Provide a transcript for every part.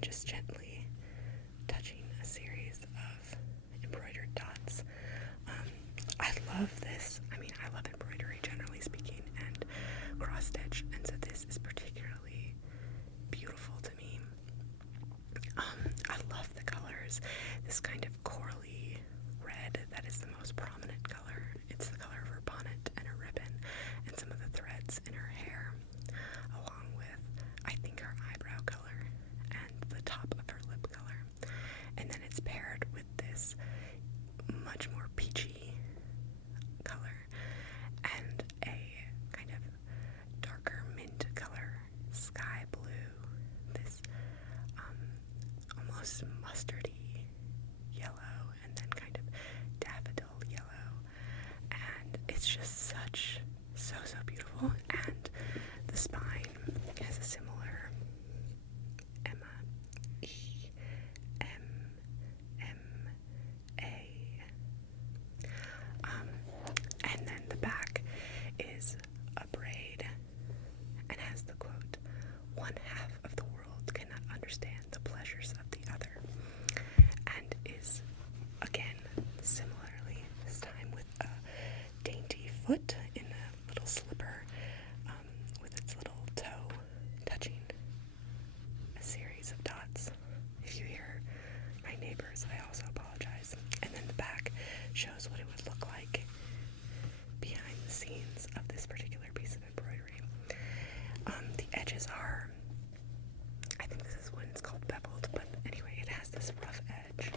just gently touching a series of embroidered dots. I love this. I mean, I love embroidery generally speaking, and cross stitch, and so this is particularly beautiful to me. I love the colors. This kind of corally red that is the most prominent color. It's the color of her bonnet and her ribbon and some of the threads in her hair, along with, I think, her eyebrow color and the top of her lip color. And then it's paired with this much more peachy color and a kind of darker mint color, sky blue, this almost mustardy yellow, and then kind of daffodil yellow, and it's just so beautiful. And the spine has a similar Emma, and then the back is a braid and has the quote, "One half of the world cannot understand the pleasures of the other," and is, again, similarly, this time with a dainty foot in a little slipper, with its little toe touching a series of dots. If you hear my neighbors, I also apologize. And then the back shows what it would look like behind the scenes of this particular piece of embroidery. The edges are, I think this is when it's called beveled, but anyway, it has this rough edge,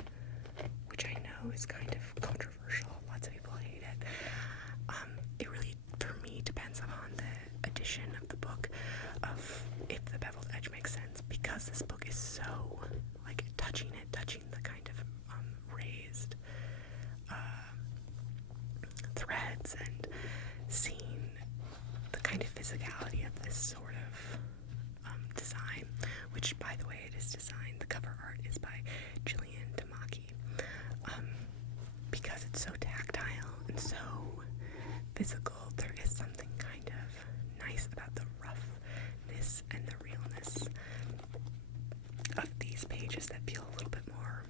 which I know is kind of controversial. Lots of people hate it. It really, for me, depends upon the edition of the book of if the beveled edge makes sense, because this book is so, like, touching the kind of raised threads, and seeing the kind of physicality of this sort of design, which, by the way, it is designed, the cover art is by Gillian Tamaki, because it's so tactile and so physical. There is something kind of nice about the roughness and the realness of these pages that feel a little bit more,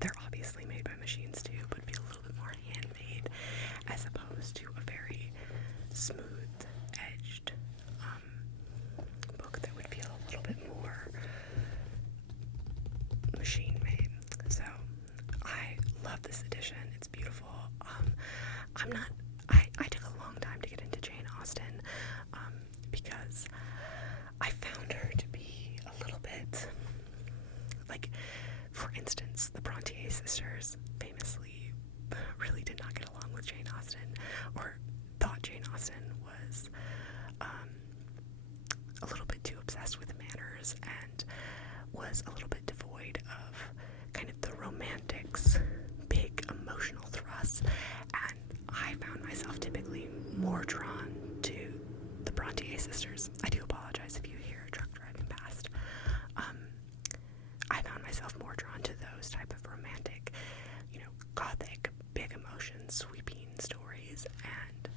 they're obviously made by machines too, but feel a little bit more handmade, as opposed to a very smooth-edged book that would feel a little bit more machine-made. So I love this edition. It's beautiful. I took a long time to get into Jane Austen, because I found her to be a little bit, like, for instance, the Bronte sisters famously really did not get along with Jane Austen, or thought Jane Austen was a little bit too obsessed with manners and was a little bit devoid of kind of the romantics, big emotional thrusts, and I found myself typically more drawn to the Bronte sisters. I do apologize if you hear a truck driving past. I found myself more drawn to those type of romantic, gothic, big emotions, sweeping stories, and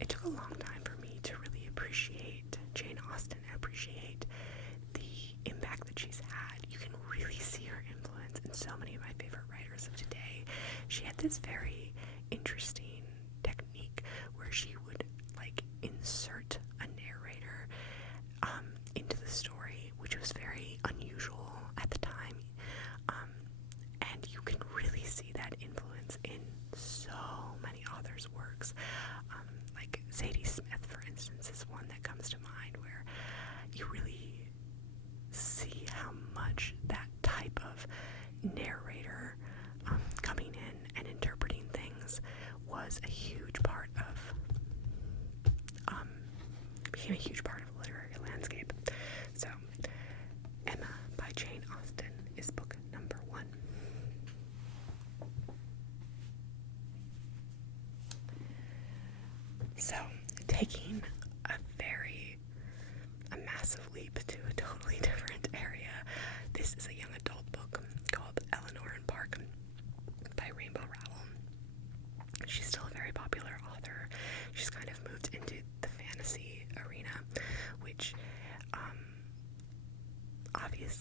it took a long time for me to really appreciate Jane Austen and appreciate the impact that she's had. You can really see her influence in so many of my favorite writers of today. She had this very interesting technique where she would, like, insert a narrator into the story, which was very unusual at the time, and you can really see that influence in so many authors' works. Like Zadie Smith, for instance, is one that comes to mind, where you really see how much that type of narrator coming in and interpreting things was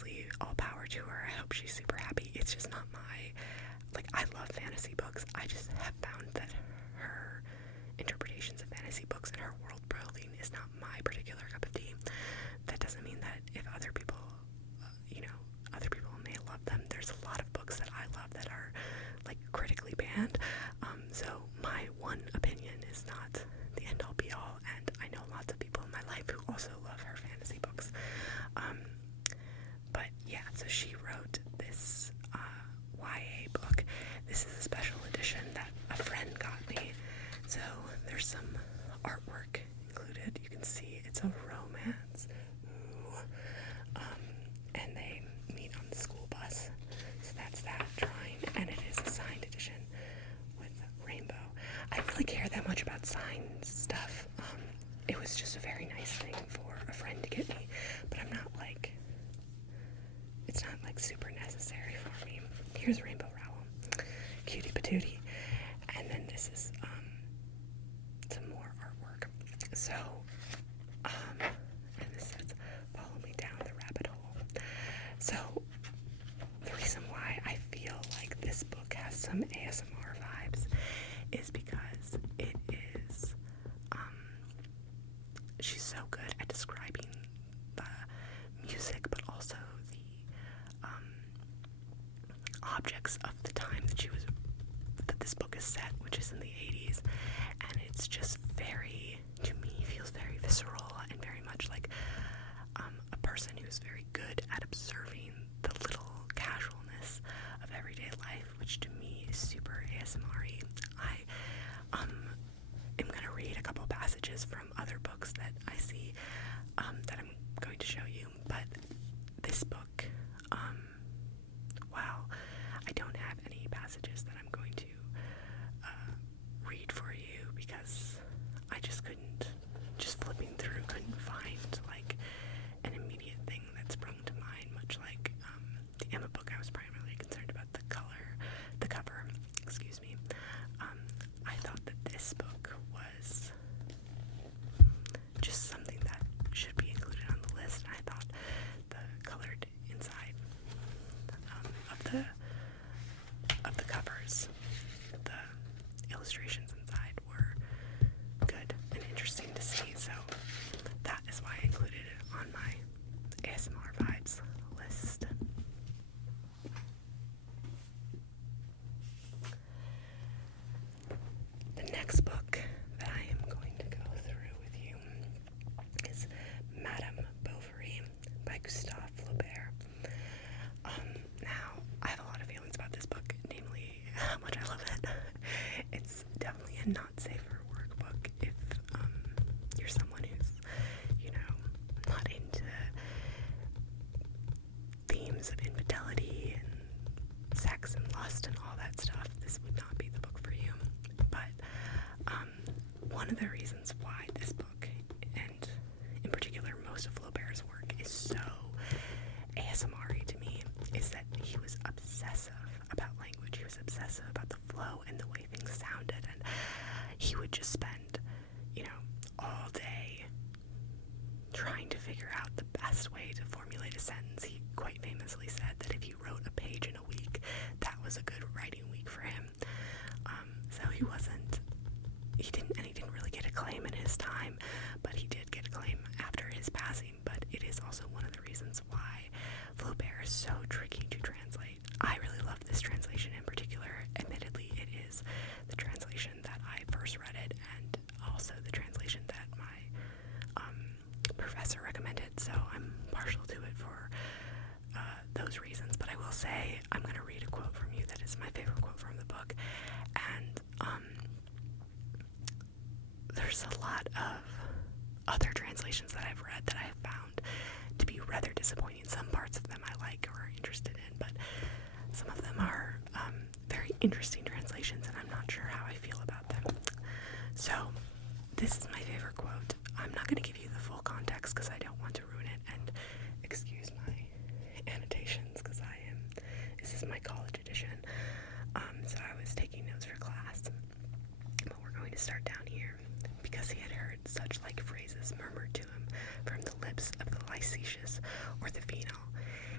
honestly, all power to her. I hope she's super happy. It's just not I love fantasy books. I just have found that her interpretations of fantasy books and her world building is not my particular cup of tea. That doesn't mean that if other people, other people may love them. There's a lot of books that I love that are critically banned. So my one opinion is not the end all be all, and I know lots of people in my life who also love her fantasy books. But yeah, so she wrote this YA book. This is a special edition that a friend got me. So there's some artwork included. You can see it's a romance. Ooh. And they meet on the school bus. So that's that drawing, and it is a signed edition with rainbow. I don't really care that much about signed stuff. It was just a very nice thing for a friend to get me, but I'm not it's not super necessary for me. Here's Rainbow Rowell, cutie patootie, and then this is some more artwork. So, and this says, "Follow me down the rabbit hole." So, the reason why I feel like this book has some ASMR vibes is because it is, she's so good at describing the music, but also the objects of the time that this book is set, which is in the 80s, and it's just to me, feels very visceral and very much like a person who's very good at observing the little casualness of everyday life, which to me is super ASMR-y. I am going to read a couple passages from other books that I see that I'm going to show you, but this book, wow, I don't have any passages that I'm going to read for you because I just flipping through, couldn't find an immediate thing that sprung to mind, much like the Emma book. I was primarily concerned about the cover, excuse me. I thought that this book was just something that should be included on the list, and I thought the colored inside of the covers, the illustrations inside were good and interesting to see, so that is why I included it on my ASMR vibes list. The next book that I am going to go through with you is Madame Bovary by Gustave Flaubert. Now, I have a lot of feelings about this book, namely how much I love it. It's definitely a not safe for work book if you're someone who's, not into themes of infidelity and sex and lust and all that stuff. This would not be the book for you. But one of the reasons why this book, and in particular most of Flaubert's work, is so ASMR-y to me, is that he was obsessive about language. He was obsessive about the flow and the way things sounded, and he would just spend, all day trying to figure out the best way to formulate a sentence. He quite famously said that if he wrote a page in a week, that was a good writing week for him. So he didn't really get acclaim in his time, but he did get acclaim after his passing. But it is also one of the reasons why Flaubert is so tricky to translate. I really love this translation in particular. Admittedly, it is the translation that I first read it, and also the translation that my professor recommended, so I'm partial to it for those reasons. But I will say, I'm going to read a quote from you that is my favorite quote from the book, and there's a lot of other translations that I've read that I have found to be rather disappointing. Some parts of them I like or are interested in, but some of them are very interesting translations, and I'm not sure how I feel about them. So, this is my favorite quote. I'm not going to give you the full context because I don't want to ruin it, and excuse my annotations because this is my college edition, so I was taking notes for class, but we're going to start down here. Because he had heard such like phrases murmured to him from the lips of the licentious or the venal,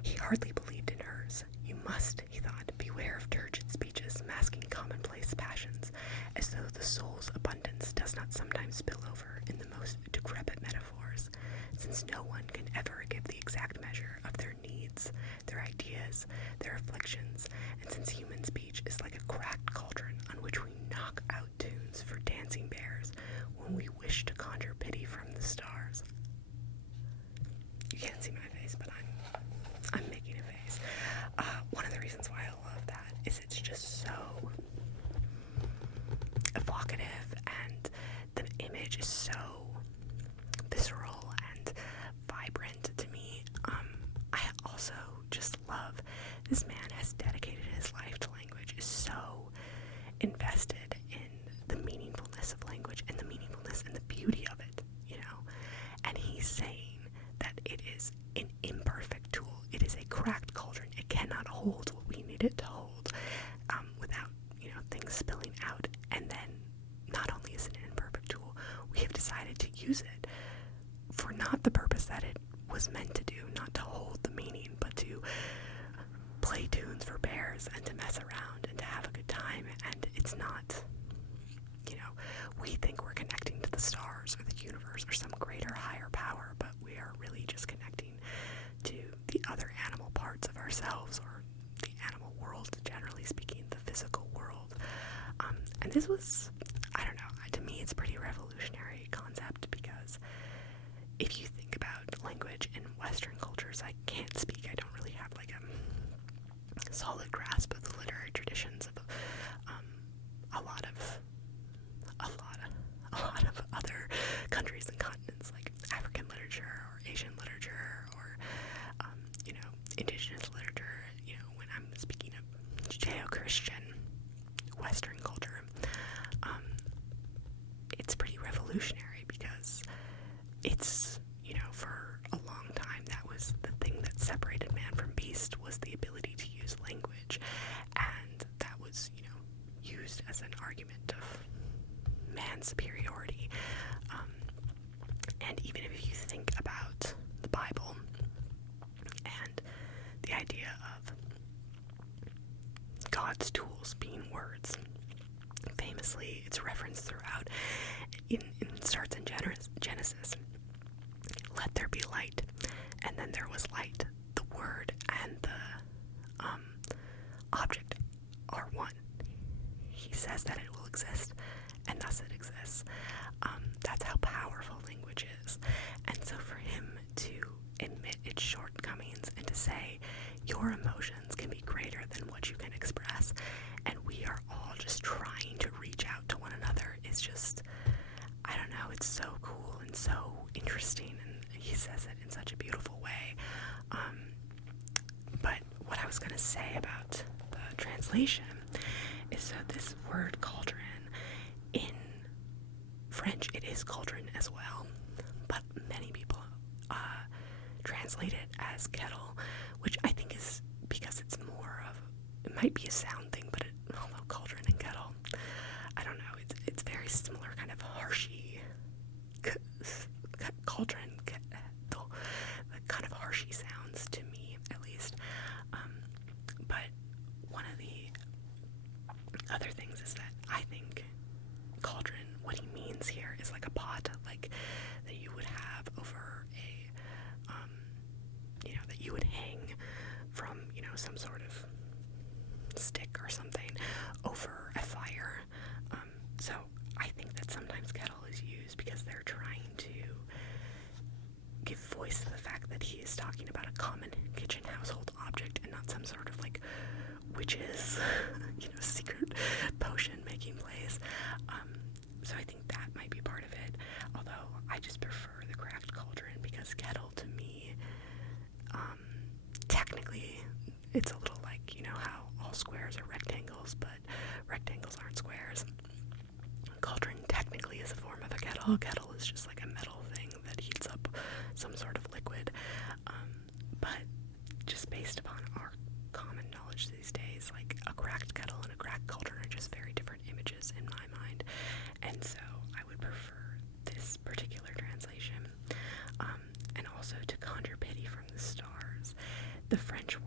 he hardly believed in hers. You must, he thought, beware of turgid speeches masking commonplace passions, as though the soul's abundance does not sometimes spill over in the most decrepit metaphors, since no one can ever give the exact measure of their needs, their ideas, their afflictions, and since human speech is like a cracked cauldron on which we knock out tunes for dancing bears when we wish to conjure pity from the stars. You can't see my face, but I'm making a face. One of the reasons why I love that is it's just so evocative, and the image is so visceral and vibrant to me. I also just love this man has dedicated his life to language, is so invested in the meaningfulness of language and the meaningfulness and the beauty of it, and he's saying that it is an imperfect tool. It is a cracked cauldron. It cannot hold what we need it to hold, without, things spilling out. And then, not only is it an imperfect tool, we have decided to use it for not the purpose that it was meant to do, not to hold the meaning, but to play tunes for bears and to mess around and to have a good time. And it's not, we think we're connecting to the stars or the universe or some greater, higher power, but we are really just connecting to the other animal parts of ourselves, or the animal world, generally speaking, the physical world. And this was, I don't know, to me it's a pretty revolutionary concept, because if you think about language in Western cultures, I can't speak, I don't really have like a solid grasp of the literary traditions of a lot of other countries and continents, like African literature or Asian literature or indigenous literature. When I'm speaking of Judeo-Christian Western culture, it's pretty revolutionary, because it's, for a long time that was the thing that separated man from beast, was the ability to use language, and that was, used as an argument of man's superiority. And even if you think about the Bible and the idea of God's tools being words, famously it's referenced throughout. It starts in Genesis. Let there be light, and then there was light. The word and the object are one. He says that it will exist, and thus it exists. That's how powerful language is. And so for him to admit its shortcomings and to say your emotions can be greater than what you can express, and we are all just trying to reach out to one another, is just, I don't know, it's so cool and so interesting, and he says it in such a beautiful way. But what I was going to say about the translation is that this word cauldron, in French it is cauldron as well, but many people translate it as kettle, which I think is because it's more of, it might be a sound thing, but although cauldron and kettle, I don't know, it's very similar, kind of harshy, cauldron, kettle, kind of harshy sounds to me, at least. But one of the other things is that I think cauldron, what he means here is like a pot, like that you would have over a, that you would hang from, some sort of stick or something over a fire. So I think that sometimes kettle is used because they're trying to give voice to the fact that he is talking about a common kitchen household object and not some sort of like witches, secret potion making place. So I think that might be part of it, although I just prefer the cracked cauldron, because kettle to me, technically it's a little like, how all squares are rectangles, but rectangles aren't squares. Cauldron technically is a form of a kettle. Kettle is just like a metal thing that heats up some sort of liquid. But just based upon our common knowledge these days, like a cracked kettle and a cracked cauldron are just very different images in my mind. And so I would prefer this particular translation. And also to conjure pity from the stars. The French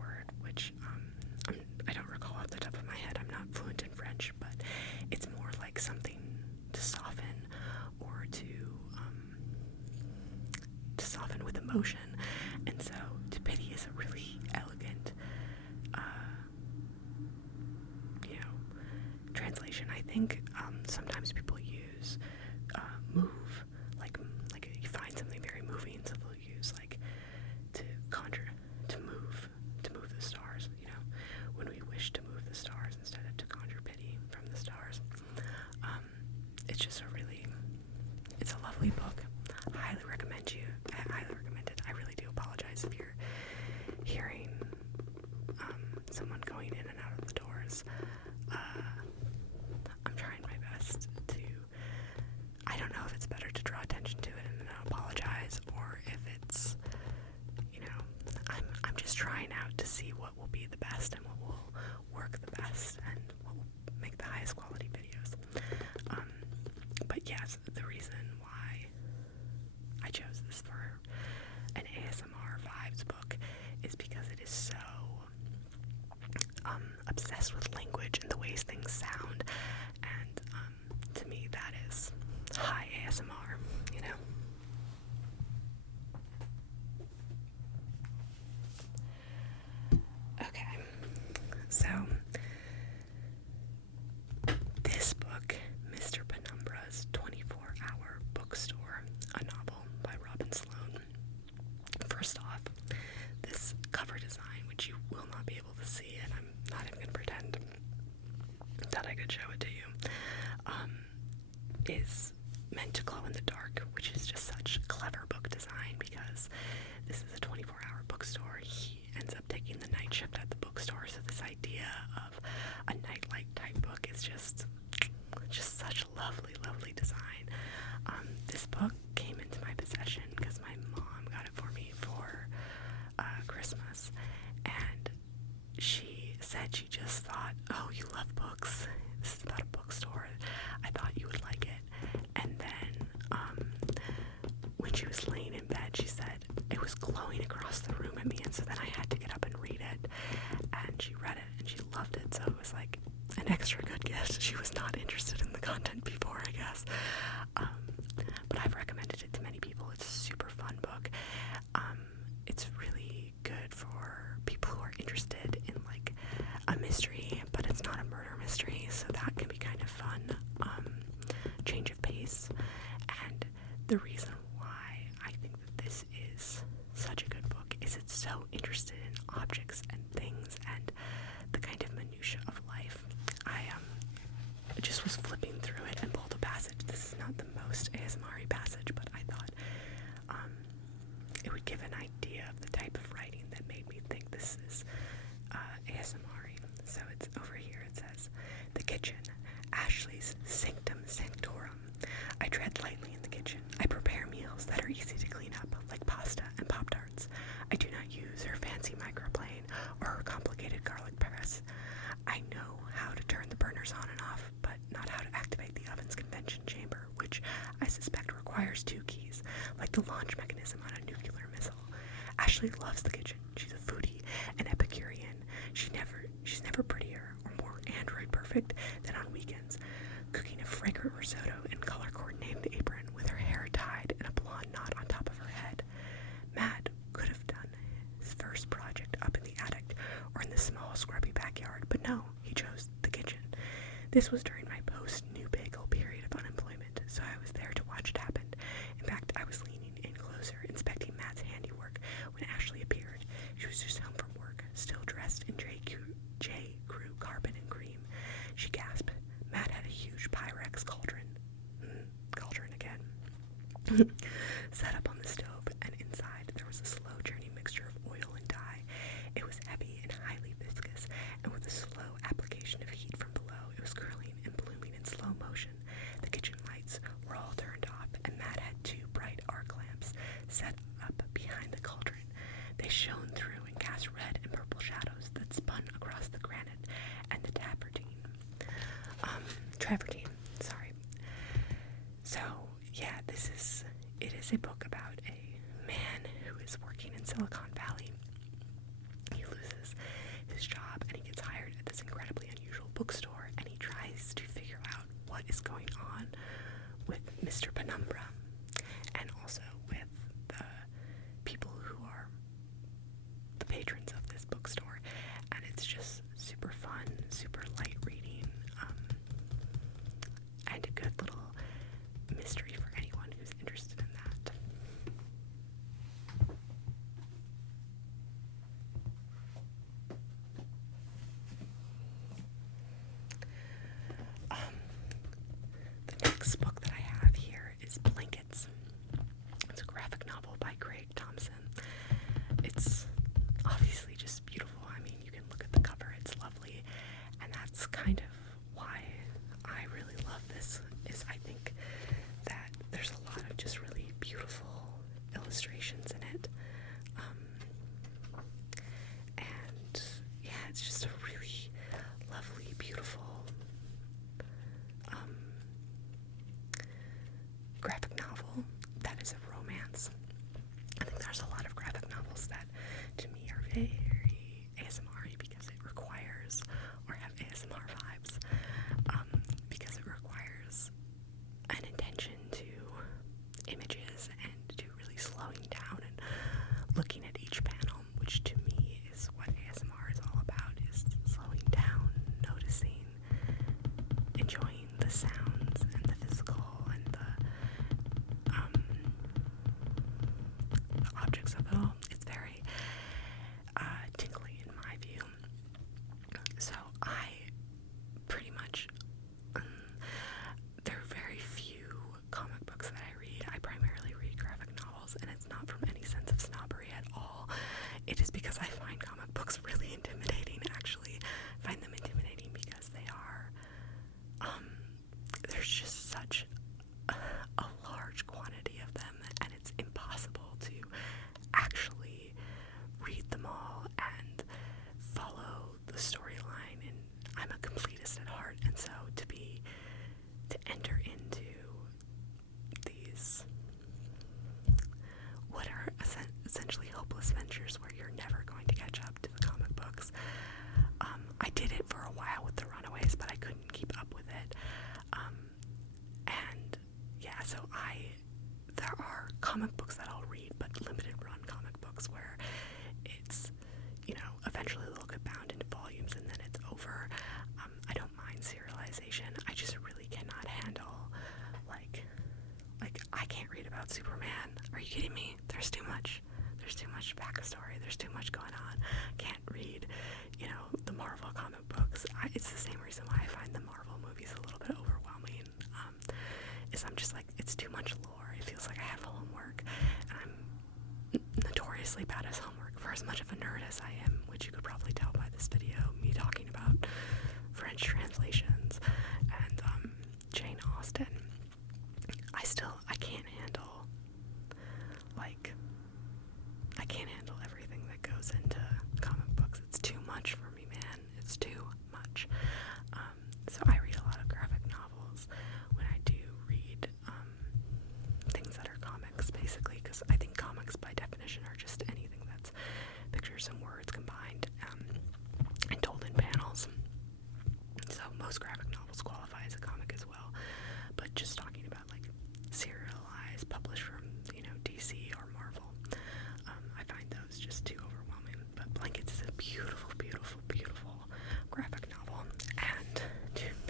think sometimes people use move, like you find something very moving, so they'll use like to conjure, to move the stars, you know, when we wish to move the stars instead of to conjure pity from the stars. It's just it's a lovely book. I highly recommend it. I really do apologize if you're hearing someone going in and out of the doors. I'm trying my best to, I don't know if it's better to draw attention to it and then apologize, or if it's, you know, I'm just trying out to see what will be the best and what will work the best and what will make the highest quality videos. But yes, the reason why I chose this for an ASMR vibes book is because it is so obsessed with language and the ways things sound, and to me that is high ASMR, you know. Okay, so this book, Mr. Penumbra's 24-Hour Bookstore, a novel by Robin Sloan. First off, this cover design, which you will not be able to see, and I'm not even going to pretend that I could show it to you, is meant to glow in the dark, which is just such clever book design, because this is a 24-hour bookstore. He ends up taking the night shift at the bookstore, so this idea of a nightlight type book is just such lovely design. This book came into my possession because my mom got it for me for Christmas, and she said she just thought, oh, you love books, this is about a bookstore, I thought you would like it. And then when she was laying in bed, she said it was glowing across the room at me, and so then I had to get up and read it, and she read it and she loved it, so it was like an extra good gift. She was not interested in the content before, I guess, but I've recommended it to many people. It's a super fun book. It's really good for people who are interested in like a mystery, but it's not a murder mystery, so that can be kind of fun. Change of pace. And the reason why I think that this is such a good book is it's so interested in objects and things and the kind of minutia of life. I just was flipping through it and pulled a passage. This is not the most ASMR-y passage, but I thought it would give an idea of the type of writing that made me think this is ASMR-y. So it's over here. It says, "The kitchen, Ashley's sanctum sanctorum. I tread lightly in the kitchen. I prepare meals that are easy to clean up, like pasta and Pop-Tarts. I do not use her fancy microplane or her complicated garlic press. I know how to turn the burners on and off, but not how to activate the oven's convection chamber, which I suspect requires 2 keys, like the launch mechanism on a nuclear missile. Ashley loves the kitchen. She's a foodie, an Epicurean. She's never prettier or more android perfect than on weekends, cooking a fragrant risotto in color-coordinated apron with her hair tied and a blonde knot on top of her head. Matt could have done his first project up in the attic or in the small scrubby backyard, but no, he chose the kitchen. This was during my post-New Bagel period of unemployment, so I was there to watch it happen. In fact, I was leaning in closer, inspecting Matt's handiwork, when Ashley appeared. She was just home from work, still dressed in J. Crew carbon and cream. She gasped. Matt had a huge Pyrex cauldron. Cauldron again. Set up on the stove, and inside there was a slow-churning mixture of oil and dye. It was heavy and highly viscous, and with a slow application of heat from below, it was curling and blooming in slow motion. The kitchen lights were all turned off, and Matt had 2 bright arc lamps set up behind the cauldron. They shone through and cast red and purple shadows that spun across the granite and the travertine. Sorry. So, yeah, it is a book about a man who is working in Silicon Valley. He loses his job and he gets hired at this incredibly unusual bookstore, and he tries to figure out what is going on with Mr. Penumbra and also with the people who are the patrons of this bookstore. And it's just super fun, super light reading.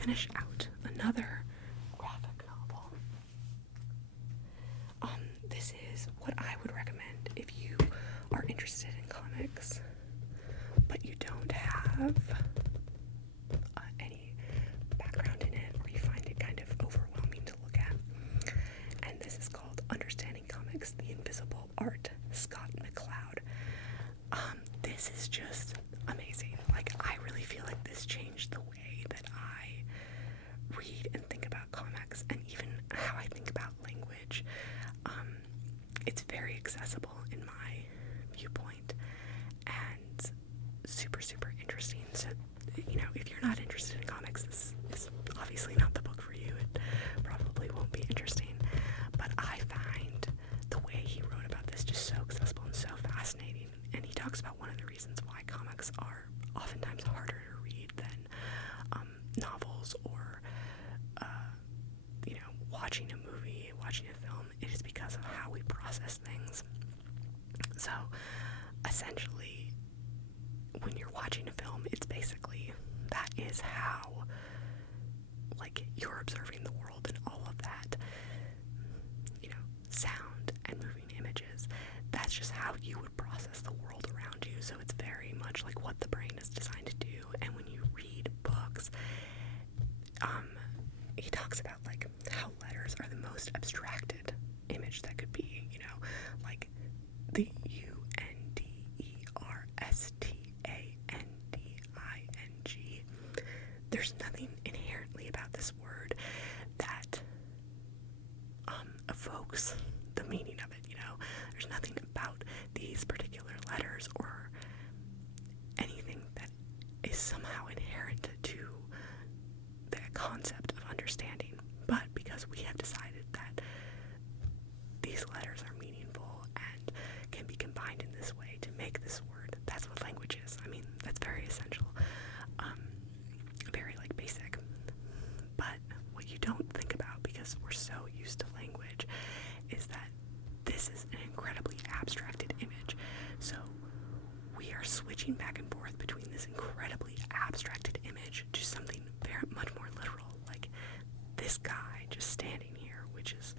finish out another graphic novel. This is what I would recommend if you are interested in comics, but you don't have any background in it, or you find it kind of overwhelming to look at. And this is called Understanding Comics: The Invisible Art, Scott McCloud. This is just amazing. Like, I really feel like this changed the way that I read and think about comics, and even how I think about language. It's very accessible in my viewpoint, and super, super interesting. So, if you're not interested in comics, this is obviously not the book for you. It probably won't be interesting, but I find the way he wrote about this just so accessible and so fascinating. And he talks about one of the reasons why comics are oftentimes harder to read than novels or watching a movie, watching a film. It is because of how we process things. So essentially, when you're watching a film, it's basically, that is how, like, you're observing the world and all of that, sound and moving images. That's just how you would process the world around you. So it's very much like what the brain is designed to do. And when you read books, he talks about, like, how letters are the most abstracted image that could be, like the UNDERSTANDING. There's nothing inherently about this word that evokes the meaning of it. There's nothing about these particular letters or anything that is somehow inherent to the concept of understanding. But because we have decided that these letters are meaningful and can be combined in this way to make this word, that's what language is. I mean, that's very essential, very, like, basic. But what you don't think about, because we're so used to language, is that this is an incredibly abstracted image. So we are switching back and forth between this incredibly abstracted image to something very much more literal, like this guy just standing here, which is,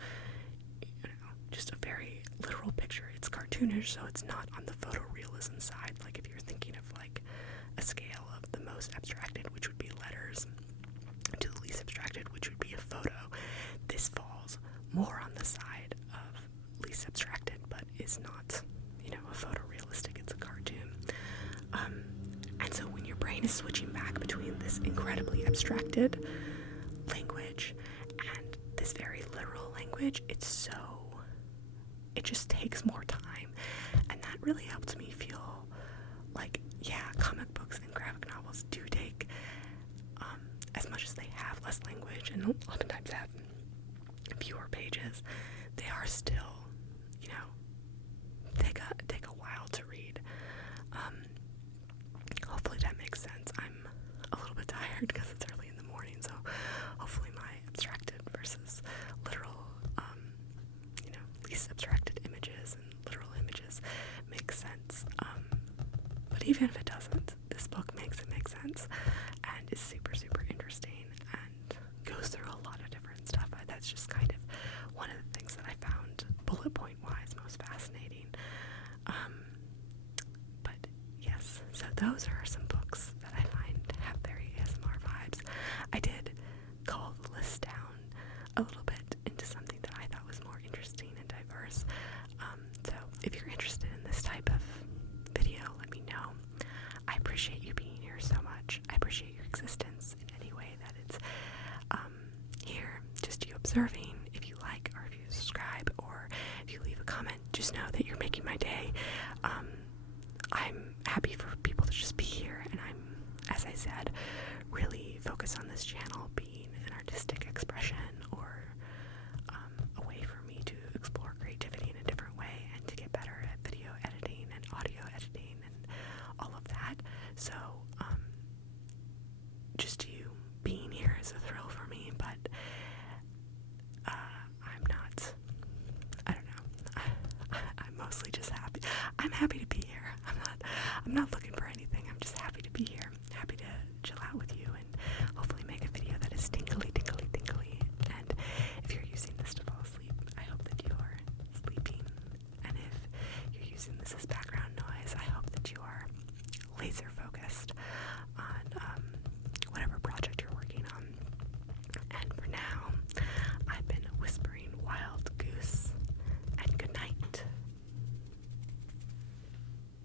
just a very literal picture. It's cartoonish, so it's not on the photorealism side. Like, if you're thinking of, like, a scale of the most abstracted, which would be letters, to the least abstracted, which would be a photo, this falls more on the side of least abstracted, but is not, a photorealistic. It's a cartoon. And so when your brain is switching back between this incredibly abstracted language and this very literal language, it just takes more